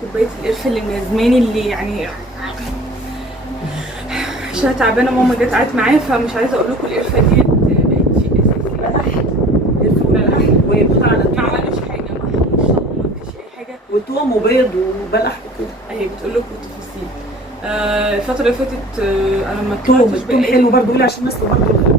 كوبايه القرفه اللي ملازماني، اللي يعني عشان تعبانه. ماما جت قعدت معايا، فمش عايزه اقول لكم القرفه دي بقت شيء اساسي. قرفه وبلح، وهي بتطلع ما عملوش حاجه، ما فيش اي حاجه، وتوم وبيض وبلح وكده. اهي بتقول لكم التفاصيل. الفتره اللي فاتت انا ما التوم حلو برضه، قولي عشان الناس برضه.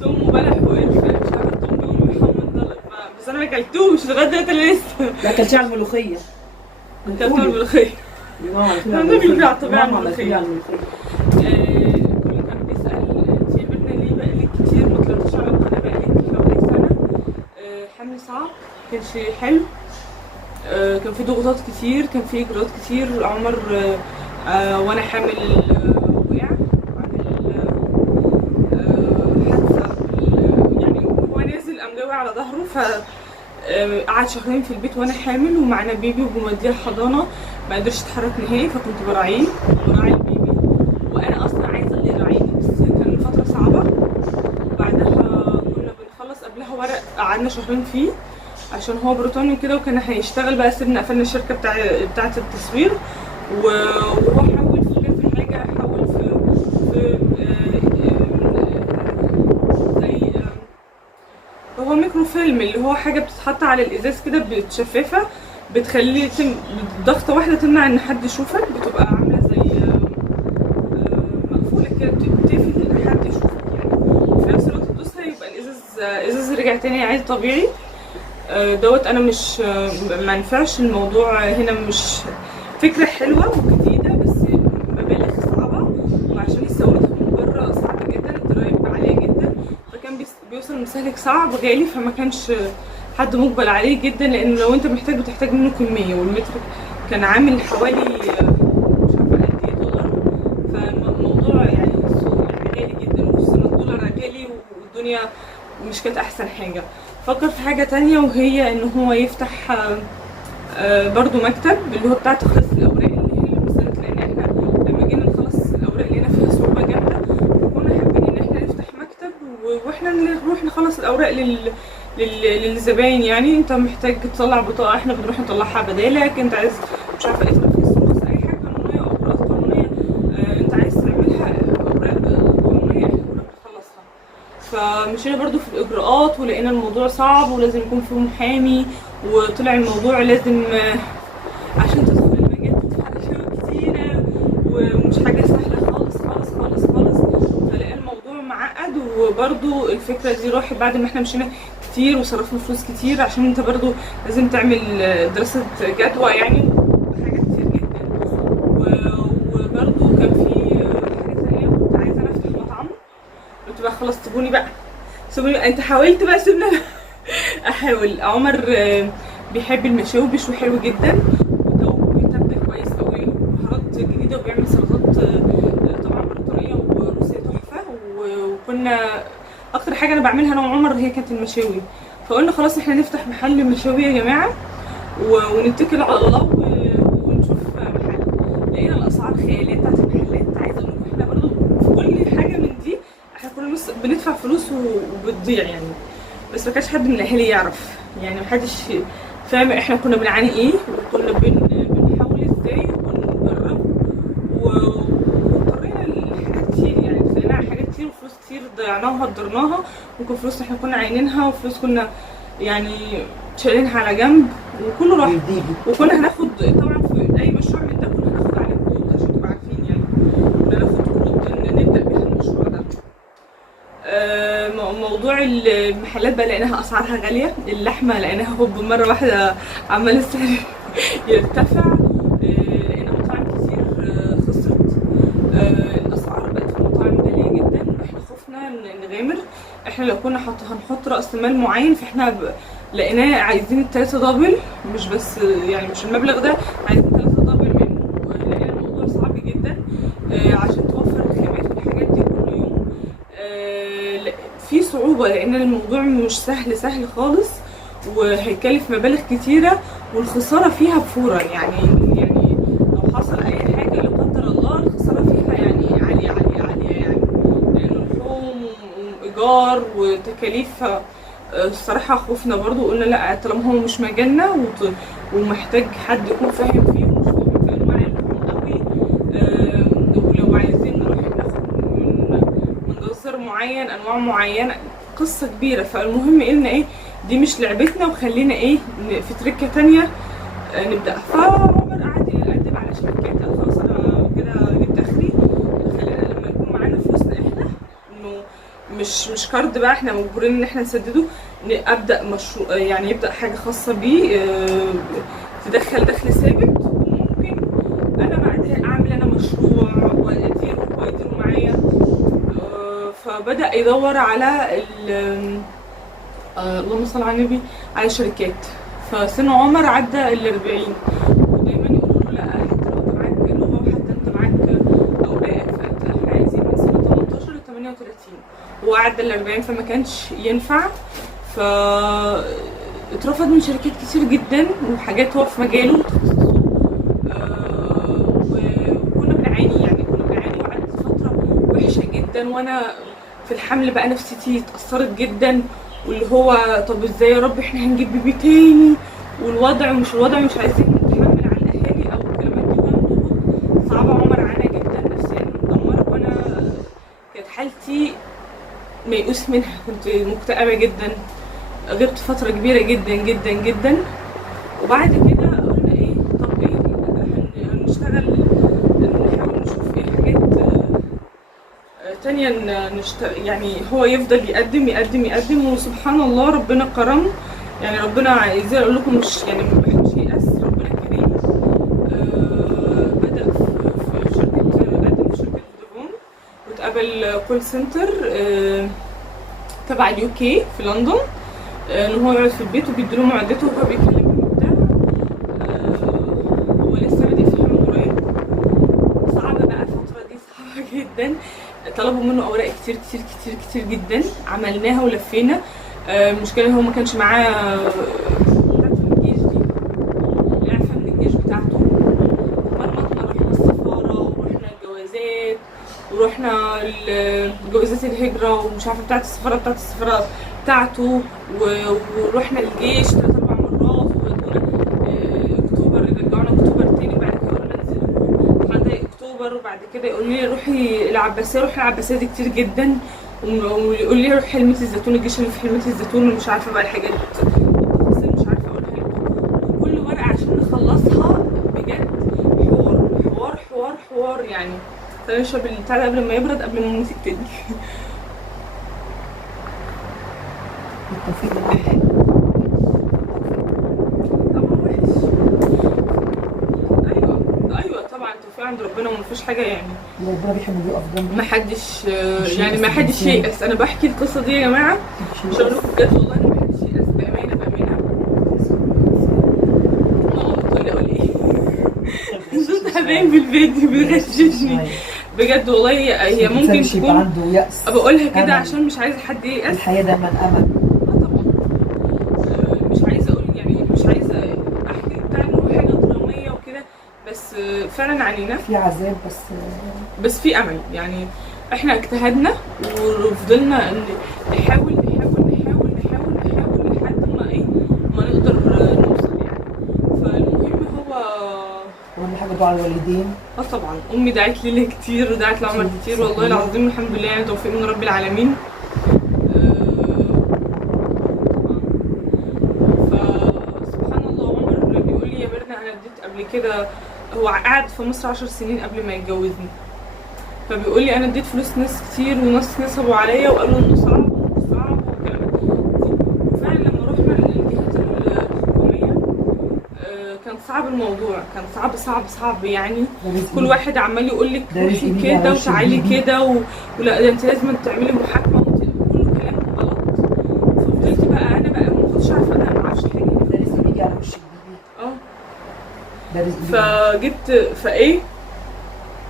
توم وبلح وقرفه، مش عارفه التوم بيقولوا محمد ضلع، بس انا ما اكلتوش لغايه دلوقتي لسه. لا اكلتيه على الملوخيه. اكلت الملوخيه. انا بيقولوا على طبيعه الملوخيه. كله كان بيسال انت يا ميرنا ليه بقالك كتير ما طلعتيش على القناه، بقالك حوالي سنه. حمل صعب، كانش حلو. كان في ضغوطات كتير، كان في اجراءات كتير. عمر وانا حامل وقع وعمل حادثه، يعني هو نازل قام جاي وقع على ظهره. ف قعد شهرين في البيت وانا حامل ومعنا بيبي وبموديه الحضانه، ما قدرش يتحرك نهائي، فكنت براعيه وبراعي البيبي، وانا اصلا عايزه اللي يراعيني، بس كان فتره صعبه. بعدها كنا بنخلص قبلها ورق قعدنا شهرين فيه عشان هو بريطاني وكده، وكان هيشتغل بقى. سيبنا قفلنا الشركه بتاعه التصوير، وهو حاول في كذا حاجه، حاول في زي هو ميكرو فيلم، اللي هو حاجه بتتحط على الازاز كده بتشففها، بتخليه ضغطه واحده تمنع ان حد يشوفك، بتبقى عامله زي مقفوله كده، بتقفل ان حد يشوفك يعني. وفي نفس الوقت تدوسها يبقى الازاز رجع تاني عادي طبيعي. دوت انا مش ما ينفعش الموضوع هنا، مش فكره حلوه وجديده، بس مبالغ صعبه، وعشان يستوردها من بره صعب جدا، الضرايب عاليه جدا، فكان بيوصل المستهلك صعب غالي، فما كانش حد مقبل عليه جدا، لانه لو انت بتحتاج منه كميه، والمتر كان عامل حوالي مش عارفه قد ايه دولار. فالموضوع يعني غالي جدا، وخصوصا الدولار غالي والدنيا مش كانت احسن حاجه. فكر في حاجه تانية، وهي ان هو يفتح برضو مكتب، اللي هو بتاع تخليص الاوراق، اللي هي المسألة، لان احنا لما جينا نخلص الاوراق لقينا فيها صعوبه جامده، فكنا حابين ان احنا نفتح مكتب واحنا نروح نخلص الاوراق للزباين. يعني انت محتاج تطلع بطاقه، احنا بنروح نطلعها بدالك. انت عايز مش عارفه ايه ترخيص رخص، اي حاجه قانونيه او اجراءات قانونيه انت عايز تعملها، اوراق قانونيه احنا كنا بنخلصها. فمشينا برضو في الاجراءات، ولقينا الموضوع صعب ولازم يكون فيه محامي، وطلع الموضوع لازم عشان تدخل المجال تدفع فلوس كتيره، ومش حاجه سهله خالص خالص خالص خالص. فلقى الموضوع معقد، وبرضو الفكره دي راحت بعد ما احنا مشينا كتير وصرفنا فلوس كتير، عشان انت برضو لازم تعمل دراسه جدوى يعني، حاجات كتير جدا. وبرضو كان في حاجه ثانيه، كنت عايزه انا افتح مطعم. قلت بقى خلاص سيبوني بقى، انت حاولت بقى سيبنا احاول. عمر بيحب المشاوي، بيشوي حلو جدا، وبيتبل كويس قوي، بهارات جديده، وبيعمل سلطات طبعا بريطانيه وروسيه تحفه. وكنا اكتر حاجه انا بعملها انا وعمر هي كانت المشاوي، فقلنا خلاص احنا نفتح محل مشاوي يا جماعه، ونتكل على الله ونشوف محل. لقينا الاسعار خياليه بتاعت المحلات. عايزه اقول لكم احنا برضه في كل حاجه من دي احنا كنا بندفع فلوس وبتضيع يعني، بس ما كانش حد من الاهالي يعرف، يعني محدش فاهم احنا كنا بنعاني ايه، وكنا بنحاول ازاي ونجرب، واضطرينا لحاجات كتير، يعني خلينا على حاجات كتير، وفلوس كتير ضيعناها وهدرناها، ممكن فلوس احنا كنا عاينينها، وفلوس كنا يعني شايلينها على جنب، وكله راح. وكنا هناخد طبعا في اي مشروع من ده كنا هناخد عليه قروض، عشان تبقوا عارفين يعني كنا هناخد قروض نبدا بيها المشروع ده. موضوع المحلات بقى لقيناها اسعارها غاليه، اللحمه لقيناها هوب مره واحده عمال السعر يرتفع. لقينا مطاعم كتير خسرت. الاسعار بقت في المطاعم غاليه جدا. احنا خفنا نغامر، احنا لو كنا هنحط راس مال معين، فاحنا لقيناه عايزين التلاته دبل، مش بس يعني مش المبلغ ده، عايزين تلاته دبل منه. لقينا الموضوع صعب جدا عشان توفر الخامات والحاجات دي كل يوم. في صعوبة، لأن الموضوع مش سهل خالص، وهيكلف مبالغ كتيرة، والخسارة فيها بفورة يعني لو حصل أي حاجة لا قدر الله، الخسارة فيها يعني عالية يعني، لأن اللحوم وإيجار وتكاليف الصراحه خوفنا برضو، قلنا لا طالما هو مش مجالنا ومحتاج حد يكون فاهم فيه ومش فاهم في انواع اللحوم قوي. ولو عايزين نروح ناخد من جزار معين انواع معينه، قصه كبيره. فالمهم قلنا ايه، دي مش لعبتنا وخلينا ايه في تركه تانية نبدا. فعمر قعد يقدم على شركات، قال خلاص انا كده جبت اخري، خلينا لما يكون معانا فلوسنا احنا، انه مش كارد بقى احنا مجبورين ان احنا نسدده، ابدا مشروع يعني يبدا حاجه خاصه بيه تدخل دخل ثابت، وممكن انا بعدها اعمل انا مشروع ويديروا معايا. فبدا يدور على اللهم صل على النبي، على شركات. فسن عمر عدى ال40، ودايما يقولوا له لا حتى لو انت معاك لغه وحتى انت معاك اوراق، فاحنا عايزين من سنه 18 ل 38. هو عدى ال40 فما كانش ينفع، ف اترفض من شركات كتير جدا وحاجات هو في مجاله تخصصه. وكنا بنعاني، يعني كنا بنعاني، وقعدت فتره وحشه جدا، وانا في الحمل بقى نفسيتي اتاثرت جدا، واللي هو طب ازاي يا رب احنا هنجيب بيبي تاني، والوضع مش عايزين نتحمل على الاهالي او الكلمات دي، كانت ضغوط صعبه. عمر عانى جدا نفسيا، مدمر، وانا كانت حالتي ميؤوس منها، كنت مكتئبه جدا، غبت فتره كبيره جدا جدا جدا. وبعد كده قلنا ايه، طب ايه هنشتغل، نحاول نشوف ايه حاجات تانية يعني هو يفضل يقدم يقدم يقدم، وسبحان الله ربنا كرمه. يعني ربنا عايزين اقول لكم مش يعني محدش ييأس، ربنا كريم. بدأ في شركة، قدم في شركة فودافون، واتقابل كول سنتر تبع اليو كي في لندن، ان هو يقعد في البيت وبيديله معدته وهو بيكلمهم وبتاع. هو لسه بادئ فيها من قريب، صعبة بقى الفترة دي، صعبة جدا. طلبوا منه اوراق كتير كتير كتير كتير جدا، عملناها ولفينا. المشكله ان هو ما كانش معاه بتاعت الجيش دي، الاعفاء من الجيش بتاعته. مرمطنا، رحنا السفاره ورحنا الجوازات ورحنا جوازات الهجره ومش عارفه بتاعت السفاره بتاعته، ورحنا الجيش 3-4 مرات، ودونا اكتوبر، رجعنا اكتوبر تاني، بعد كده قلنا ننزل لحد اكتوبر، وبعد كده يقول لي روحي العباسيه، روحي العباسيه دي كتير جدا، ويقول لي روحي حلمة الزيتون، الجيش اللي في حلمة الزيتون، ومش عارفه بقى الحاجات التفاصيل مش عارفه اقولها لكم. وكل ورقه عشان نخلصها بجد حوار حوار حوار حوار، يعني خلينا نشرب البتاع ده قبل ما يبرد، قبل ما نمسك تاني. بالتوفيق طبعا التوفيق عند ربنا، ومفيش حاجه يعني ربنا بيحب يقف جنبه، محدش يعني محدش ييأس. انا بحكي القصه دي يا جماعه مش هقول لكم بجد والله، انا محدش ييأس، بامانه بامانه. كل اقول ايه صوتها باين بالفيديو بيغششني بجد والله. هي ممكن تكون عنده يأس، بقولها كده عشان مش عايزه حد ييأس. الحياه دايما امل. طبعا مش عايزه اقول يعني، مش عايزه احكي بتاع ان هو حاجه دراميه وكده، بس فعلا علينا في عذاب، بس في امل. يعني احنا اجتهدنا وفضلنا نحاول نحاول نحاول نحاول نحاول لحد ما ايه، ما نقدر نوصل يعني. فالمهم هو واهم حاجه دعاء الوالدين. طبعا امي دعت لي كتير ودعت لعمر كتير، والله العظيم الحمد لله، يعني توفيق من رب العالمين. فسبحان الله، عمر بيقول لي يا ميرنا انا اديت قبل كده، هو قعد في مصر 10 سنين قبل ما يتجوزني، فبيقول لي انا اديت فلوس ناس كتير وناس نصبوا عليا وقالوا انه صعب ومش صعب والكلام ده. وفعلا لما رحنا للجهات الحكوميه كان صعب الموضوع، كان صعب صعب صعب يعني. كل واحد عمال يقول لك روحي كده وتعالي كده ولا ده انت لازم تعملي محاكمه، كله كلام غلط. ففضلت بقى انا بقى ما كنتش عارفه، انا ما اعرفش حاجه، ده رزق بيجي على وش الجديد. ده رزق. فجبت فايه،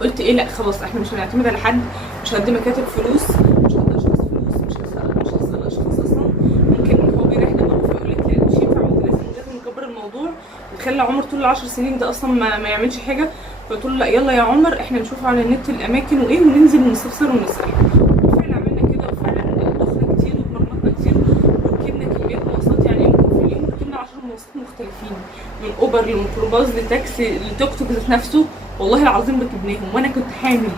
قلت ايه، لا خلاص احنا مش هنعتمد على حد، مش هدي مكاتب فلوس، مش هدي اشخاص فلوس، مش هسأل اشخاص اصلا. ممكن هو بيريح دماغه فيقول لك لا مش ينفع، وانت لازم نكبر الموضوع ونخلي عمر طول ال10 سنين ده اصلا ما يعملش حاجه. فقلت له لا يلا يا عمر احنا نشوف على النت الاماكن وايه، وننزل نستفسر ونسال. وفعلا عملنا كده، وفعلا ضفنا كتير واتمرمطنا كتير وركبنا مواصلات مختلفين، من اوبر لميكروباص لتاكسي لتوك توك ذات نفسه، والله العظيم ركبناهم وانا كنت حامل،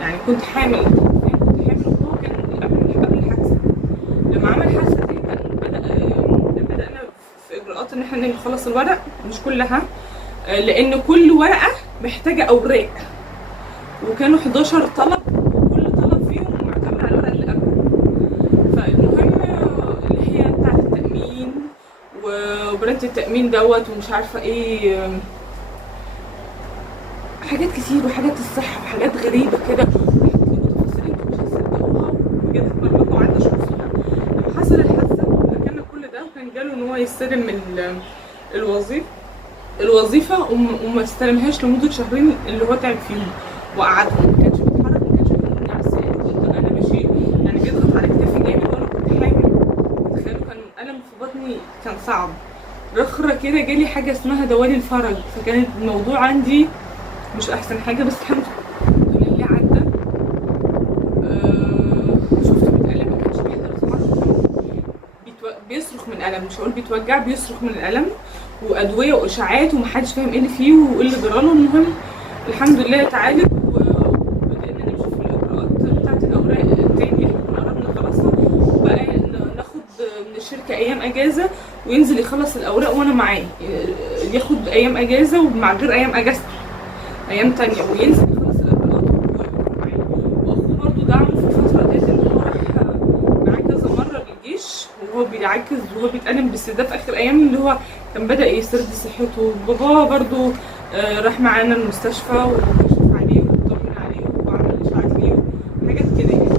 يعني كنت حامل وهو كان قبل الحادثه. لما عمل الحادثه دي كان بدأنا في اجراءات ان احنا نخلص الورق، مش كلها، لان كل ورقه محتاجه اوراق، وكانوا 11 طلب وكل طلب فيهم معتمد على الورقه اللي قبله. فالمهم اللي هي بتاعه التامين وبرنت التامين دوت ومش عارفه ايه، حاجات كتير وحاجات الصحه وحاجات غريبه كده، تفاصيل انتوا مش هتصدقوها بجد، اتمرمطوا وقعدت اشوف فيها. لما حصل الحادثه ركبنا كل ده، وكان جاله ان هو يستلم الوظيفه وما استلمهاش لمده شهرين اللي هو تعب فيهم وقعدهم، ما كانش بيتحرك، ما كانش بيقوم على السرير، كنت انا ماشي يعني بيضغط على كتافي جامد وانا كنت حامل. تخيلوا كان الم في بطني كان صعب. رخرة كده جالي حاجه اسمها دوالي الفرج، فكانت الموضوع عندي مش احسن حاجه، بس الحمد لله عدى. شفت بيتألم، ما كانش بيقدر يتحرك، بيصرخ من الالم، مش هقول بيتوجع، بيصرخ من الالم، وادويه واشاعات ومحدش فاهم ايه اللي فيه وايه اللي جراله. المهم الحمد لله اتعالج، وبدأنا نمشي في الإجراءات بتاعة الأوراق التاني، احنا كنا قربنا نخلصها، وبقى ناخد من الشركة أيام أجازة وينزل يخلص الأوراق وأنا معاه، ياخد أيام أجازة ومع غير أيام أجازته أيام تانية، وينزل يخلص الإجراءات ويكون معاه. وأخوه برضه دعمه في الفترة ديت، إن هو راح معاه كذا مرة للجيش وهو بيعجز وهو بيتألم، بس ده في آخر أيام اللي هو كان بدأ يسترد صحته. باباه برضه راح معانا المستشفى وكشف عليه وطمن عليه وعمل اشعاعات ليه وحاجات كده يعني.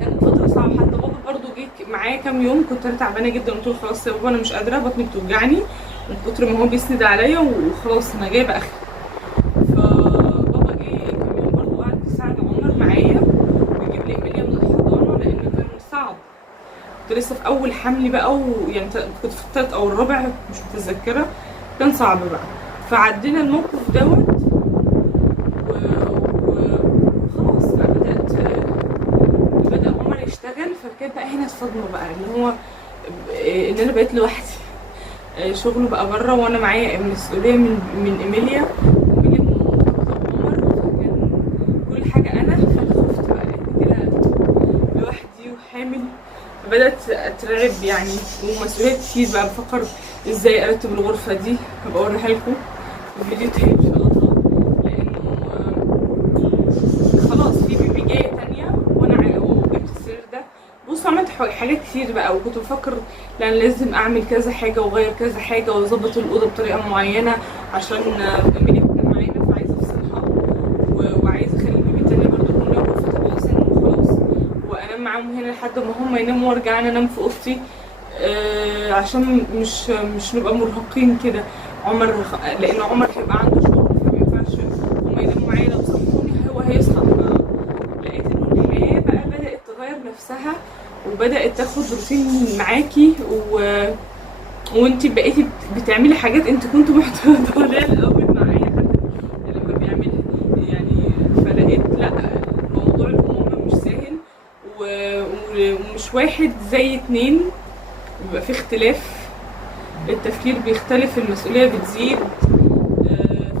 كانت فتره صعبه، حتى بابا برضو جه معايا كام يوم، كنت انا تعبانه جدا، قلت له خلاص يا بابا انا مش قادره، بطني بتوجعني من كتر ما هو بيسند عليا وخلاص انا جايبه اخري. فبابا جه كام يوم برضو قعد يساعد عمر معايا ويجيب لي ايميليا من الحضانه، لان كان صعب، كنت لسه في اول حملي بقى، ويعني كنت في الثالث او الرابع مش متذكره، كان صعب بقى. فعدينا الموقف دوت وخلاص بقى بدأ عمر يشتغل. فكانت بقى هنا الصدمة بقى، اللي هو ان انا بقيت لوحدي، شغله بقى بره وانا معايا مسؤولية من ايميليا من مرتبطة بعمر، فكان كل حاجة انا، فانا خفت بقى لقيتني كده لوحدي وحامل، فبدأت اترعب يعني، ومسؤوليات كتير بقى، بفكر ازاي ارتب الغرفة دي، هبقى اوريها لكم فيديو تاني ان شاء الله، لانه خلاص في بيبي جايه تانية وانا وجبت السرير ده. بصوا عملت حاجات كتير بقى، وكنت بفكر لا لازم اعمل كذا حاجه واغير كذا حاجه واظبط الاوضه بطريقه معينه عشان البيبي كان معانا، فعايزه افصلها وعايزه اخلي البيبي التانية برضه يكون له غرفه تحسن وخلاص، وانام معاهم هنا لحد ما هم يناموا وارجع انا انام في اوضتي، عشان مش نبقى مرهقين كده. لان عمر هيبقى عنده شغل، فما ينفعش هما يناموا معايا، لو صحوني هو هيصحى. لقيت انه الحياه بقى بدات تغير نفسها، وبدات تاخد روتين معاكي، وانت بقيتي بتعملي حاجات انت كنتوا معتمده عليها الاول مع اي حد لما بيعملها يعني. فلقيت لا، موضوع الامومه مش سهل، ومش واحد زي اتنين، بيبقى في اختلاف، التفكير بيختلف، المسؤولية بتزيد،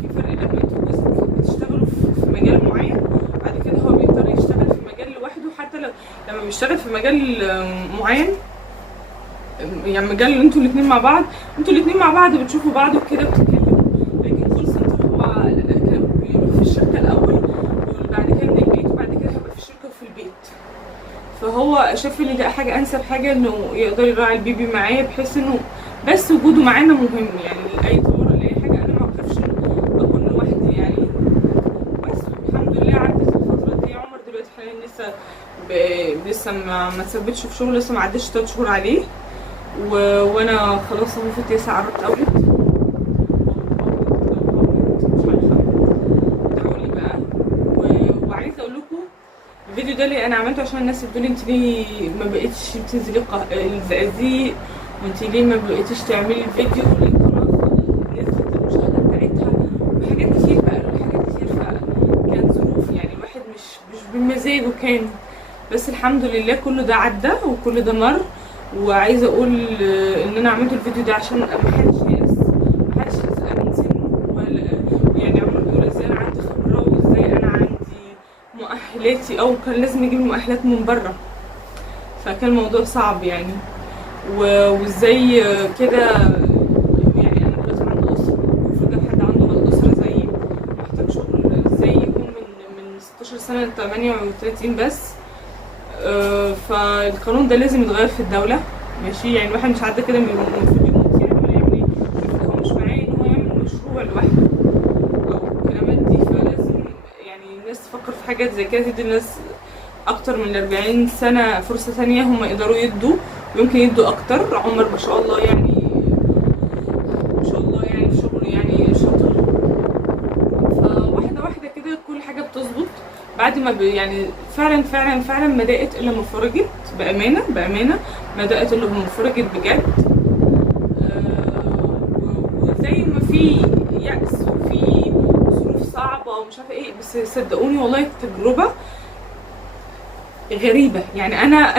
في فرق لما انتوا بتشتغلوا في مجال معين، بعد كده هو بيقدر يشتغل في مجال لوحده. حتى لما بيشتغل في مجال معين، يعني مجال اللي انتوا الاتنين مع بعض بتشوفوا بعض وكده بتتكلموا، لكن كول سنتر هو كان بيروح في الشركة الأول، وبعد كده من البيت، وبعد كده هيبقى في الشركة وفي البيت. فهو شاف ان ده حاجة انسب حاجة، انه يقدر يراعي البيبي معايا، بحيث انه بس وجوده معانا مهم، يعني اي طوارئ لاي حاجه انا ما اخافش اكون لوحدي يعني. بس الحمد لله عدت الفتره دي. عمر دلوقتي حاليا لسه ما اتثبتش في شغل، لسه ما عدتش 3 شهور عليه، وانا خلاص اهو في التاسع قربت اولد، مش عارفه ادعوا لي بقى. وعايزه اقول لكم الفيديو ده اللي انا عملته عشان الناس بتقولي انت ليه ما بقيتش بتنزلي الزقازيق، وانتي ليه ما بقيتيش تعملي الفيديو، ليه القناه نزلت المشاهده بتاعتها، وحاجات كتير بقى، حاجات كتير. فكان ظروف يعني الواحد مش بمزاجه كان، بس الحمد لله كل ده عدى وكل ده مر، وعايزه اقول ان انا عملت الفيديو ده عشان محدش ييأس، محدش يسأل من سنه، ولا يعني عمال بيقول ازاي انا عندي خبره وازاي انا عندي مؤهلاتي، او كان لازم يجيب المؤهلات من بره، فكان الموضوع صعب يعني. وازاي كده يعني انا دلوقتي عندي اسره، المفروض حد عنده اسره زيي محتاج شغل، ازاي يكون من 16 سنه ل 38 بس. فالقانون ده لازم يتغير في الدوله، ماشي؟ يعني الواحد مش عدى كده المفروض يموت يعني ولا يعمل ايه، المفروض هو مش معاه ان هو يعمل مشروع لوحده او الكلمات دي. فلازم يعني الناس تفكر في حاجات زي كده، تدي الناس اكتر من 40 سنه فرصه ثانيه هم يقدروا يدوا، ويمكن يدوا اكتر. عمر ما شاء الله يعني، ما شاء الله يعني في شغله يعني شاطر. فواحده واحده كده كل حاجه بتظبط بعد ما يعني فعلا فعلا فعلا ما ضاقت الا ما فرجت، بامانه بامانه ما ضاقت الا ما فرجت بجد. وزي ما في يأس وفي ظروف صعبه ومش عارفه ايه، بس صدقوني والله التجربه غريبه يعني. انا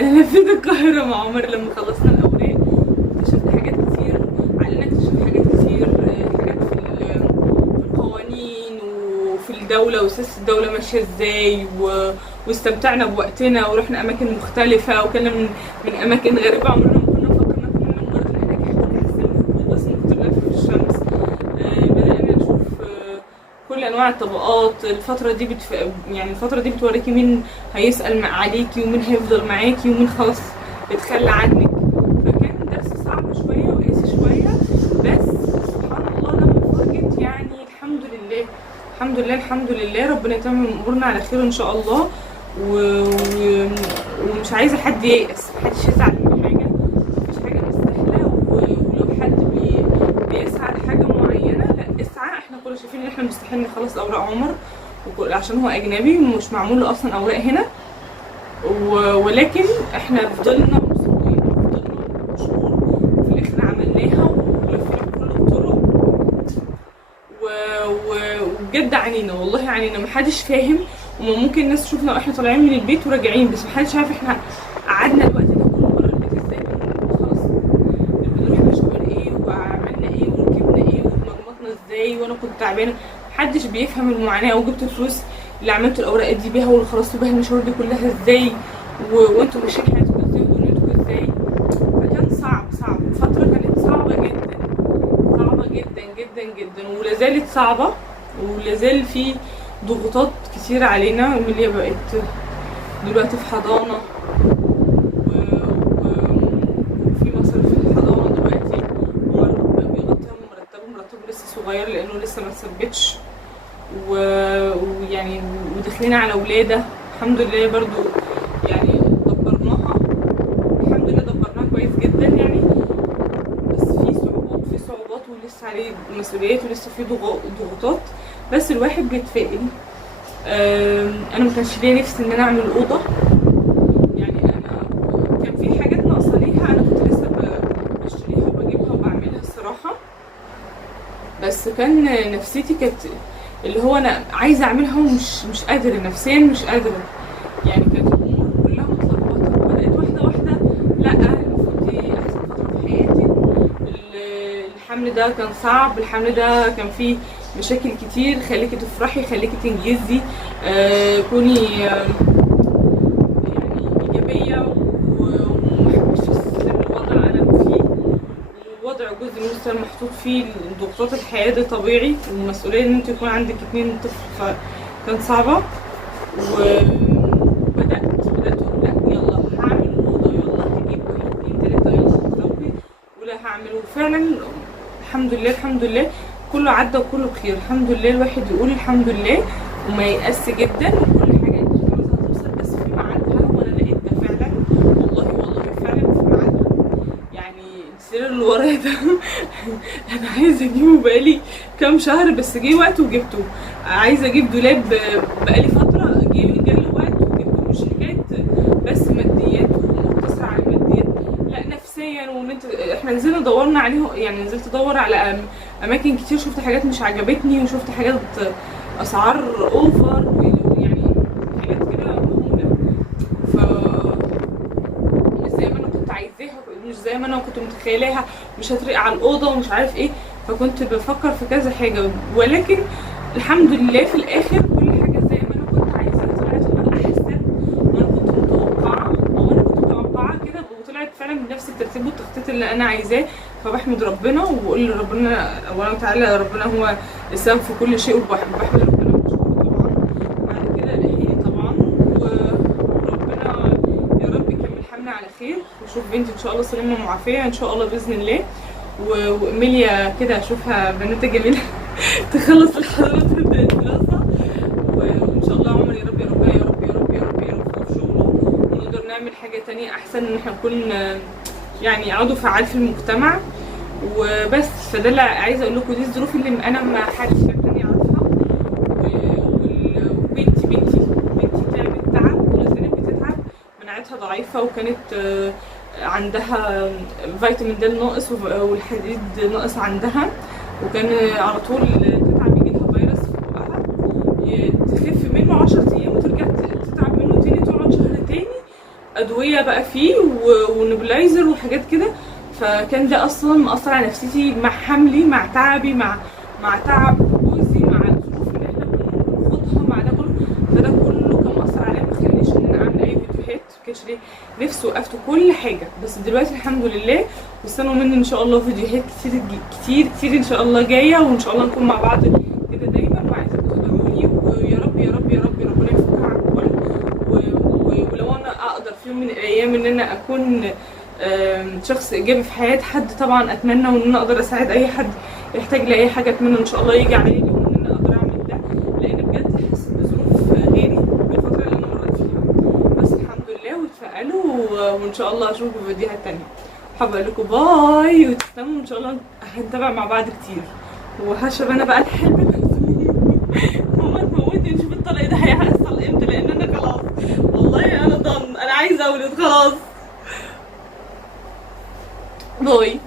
لفيت القاهره مع عمر لما خلصنا الاوراق، اكتشفت حاجات كتير، علينا اكتشف حاجات كتير، حاجات في القوانين وفي الدوله وسياسه الدوله ماشيه ازاي، واستمتعنا بوقتنا ورحنا اماكن مختلفه وكنا من اماكن غريبه عمرنا ما كنا فكرنا فيها من مره، ان احنا نحس بس من كتر لف في الشمس. بدأنا نشوف كل انواع الطبقات. الفتره دي يعني الفتره دي بتوريكي مين هيسأل عليكي ومين هيفضل معاكي ومين خلاص يتخلى عنك. فكان درس صعب شويه وقاسي شويه، بس سبحان الله لما فرجت يعني الحمد لله الحمد لله الحمد لله. ربنا يتمم امورنا على خير ان شاء الله. ومش عايزه حد ييأس، محدش يزعل من حاجه، مفيش حاجه مستاهله. ولو حد بيسعى لحاجه معينه، لا اسعى. احنا كنا شايفين ان احنا مستحيل نخلص اوراق عمر عشان هو اجنبي ومش معمول له اصلا اوراق هنا، ولكن احنا فضلنا مصرين وفضلنا شهور وفي الاخر عملناها ولفينا بكل الطرق. وبجد عانينا والله عانينا، محدش فاهم. وممكن الناس تشوفنا واحنا طالعين من البيت وراجعين، بس محدش عارف احنا قعدنا الوقت ده كله بره البيت ازاي. خلاص بنروح مشوار ايه وعملنا ايه وركبنا ايه واتمرمطنا ازاي، وانا كنت تعبانه. محدش بيفهم المعاناه. وجبت الفلوس اللي عملت الاوراق دي بيها واللي خلصت بيها المشاوير دي كلها ازاي، وانتوا ماشيين حياتكم ازاي ودنيتكم ازاي. فكان صعب فتره كانت صعبه جدا، صعبه جدا جدا جدا، ولا زالت صعبه، ولا زال في ضغوطات كتير علينا. اللي بقت دلوقتي في حضانه وفي مصاريف في الحضانه دلوقتي، بيغطيها مرتبه لسه صغير لانه لسه ما اتثبتش، ويعني وداخلين على ولاده. الحمد لله برضو يعني دبرناها، الحمد لله دبرناها كويس جدا يعني. بس في صعوبات ولسه عليه مسؤوليات ولسه في ضغوطات، بس الواحد بيتفائل. انا ما كانش ليا نفسي ان انا اعمل اوضه يعني، انا كان في حاجات ناقصه ليها، انا كنت لسه بشتريها وبجيبها وبعملها الصراحه. بس كان نفسيتي كانت اللي هو انا عايزه اعملها ومش قادره نفسيا، مش قادره يعني. كانت الامور كلها متلخبطه. بدات واحده واحده، لا المفروض دي احسن فتره في حياتي. الحمل ده كان صعب، الحمل ده كان فيه مشاكل كتير، خليكي تفرحي، خليكي تنجزي، كوني يعني ايجابيه ومحبش تستسلمي للوضع انا فيه. الوضع جزء من الانسان محطوط فيه، ضغوطات الحياه ده طبيعي، والمسؤوليه ان انت يكون عندك 2 طفل فكان صعبه. وبدات اقول لا يلا هعمل اوضه، يلا هجيب 1 2 3 يلا هتربي ولا هعمل. وفعلا الحمد لله الحمد لله كله عدى وكله بخير. الحمد لله الواحد يقول الحمد لله وما ييأس جدا، وكل حاجه انت خلاص هتوصل بس في ميعادها. وانا لقيت ده فعلا والله فعلا في ميعادها. يعني السرير اللي ورايا ده انا عايزه اجيبه بقالي كام شهر، بس جه وقت وجبته. عايزه اجيب دولاب بقالي فتره، جالي وقت وجبته. مش حكايه بس ماديات ومقتصر على الماديات، لا نفسيا. وان انت احنا نزلنا دورنا عليه يعني، نزلت ادور على اماكن كتير، شفت حاجات مش عجبتني وشفت حاجات اسعار اوفر ويعني حاجات كده مهوله. ف مش زي ما انا كنت متخيلاها مش هترق على الاوضه ومش عارف ايه. فكنت بفكر في كذا حاجه، ولكن الحمد لله في الاخر كل حاجه زي ما انا كنت عايزاها طلعت بقى احسن ما انا كنت متوقعه، او انا كنت متوقعه كده، وطلعت فعلا بنفس الترتيب والتخطيط اللي انا عايزاه. فبحمد ربنا وبقول لربنا اولا وتعالى ربنا هو السبب في كل شيء، وبحمد ربنا وبشكره طبعا. بعد كده الاهالي طبعا، وربنا يا رب يكمل حالنا على خير، واشوف بنتي ان شاء الله سليمه ومعافيه ان شاء الله باذن الله. وإيميليا كده اشوفها بنوته جميله تخلص الحضانه وتبدا الدراسه، وان شاء الله عمر يا رب يا رب يا رب يا رب يا رب يا رب في شغله، ونقدر نعمل حاجه تانية احسن، ان احنا نكون يعني عضو فعال في المجتمع وبس. فده اللي عايزه اقول لكم، دي الظروف اللي انا ما حدش كان يعرفها. وبنتي تعبت تعب ولا زالت بتتعب، مناعتها ضعيفه، وكانت عندها فيتامين د ناقص والحديد ناقص عندها، وكان على طول تتعب، يجيلها فيروس في بقها تخف منه 10 ايام وترجع تتعب منه تاني، تقعد شهر تاني ادويه بقى فيه ونبلايزر وحاجات كده. فكان ده اصلا مأثر على نفسيتي مع حملي مع تعبي مع تعب جوزي مع الظروف اللي احنا بناخدها مع ده كله. فده كله كان مأثر عليا، مخليش ان انا اعمل اي فيديوهات، مكانش ليه نفسي، وقفت كل حاجه. بس دلوقتي الحمد لله، واستنوا مني ان شاء الله فيديوهات كتير كتير كتير ان شاء الله جايه، وان شاء الله نكون مع بعض كده دايما. وعايزاكم تدعوني، ويا رب يا رب يا رب ربنا يفكها على الكل. ولو انا اقدر في يوم من الايام ان انا اكون شخص ايجابي في حياه حد، طبعا اتمنى وان انا اقدر اساعد اي حد يحتاج لاي حاجه. اتمنى ان شاء الله يجي عليا اليوم ان انا اقدر اعمل ده، لان بجد حسيت بظروف غيري بالفتره اللي انا مريت فيها. بس الحمد لله واتفائلوا، وان شاء الله اشوفكم في فيديوهات تانية. حابه اقول لكم باي وتسلموا، ان شاء الله هنتابع مع بعض كتير. وهشرب انا بقى الحلبة ماما تموتني نشوف الطلاق ده هيحصل امتى، لان انا خلاص والله انا ضن انا عايزه اولد خلاص. باي.